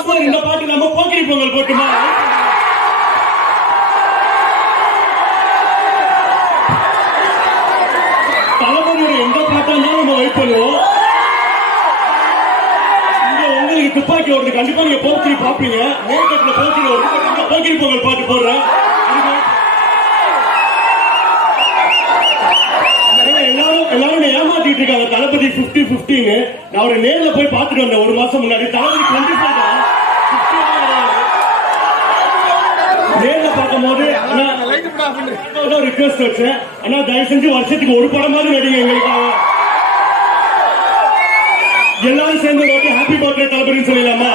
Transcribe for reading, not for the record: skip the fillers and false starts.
இந்த பாட்டு நம்ம போக்கிரி பொங்கல் போட்டுமா? தலைவரோட எந்த பாட்டா இருந்தாலும் நம்ம வெயிட் பண்ணுவோம். இங்க உங்களுக்கு துப்பாக்கி வருது, கண்டிப்பா நீங்க போக்கிரி பாப்பீங்க. நேரத்துல போக்கிரி வருது, போக்கிரி பொங்கல் பாட்டு போடுறேன். எல்லாரும் ஏமாத்திட்டு இருக்காங்க. தளபதி 50-50. நான் அவரை நேரில் போய் பார்த்துட்டு வந்தேன் ஒரு மாசம் முன்னாடி. தளபதி 25 நேரில் பார்க்கும் போது ரிக்வெஸ்ட் வச்சேன், ஆனா தயவு செஞ்சு வருஷத்துக்கு ஒரு படமாவது நடிங்க எங்களுக்காக. எல்லாரும் சேர்ந்து ஹாப்பி பர்த்டே தளபதினு சொல்லிடலாமா?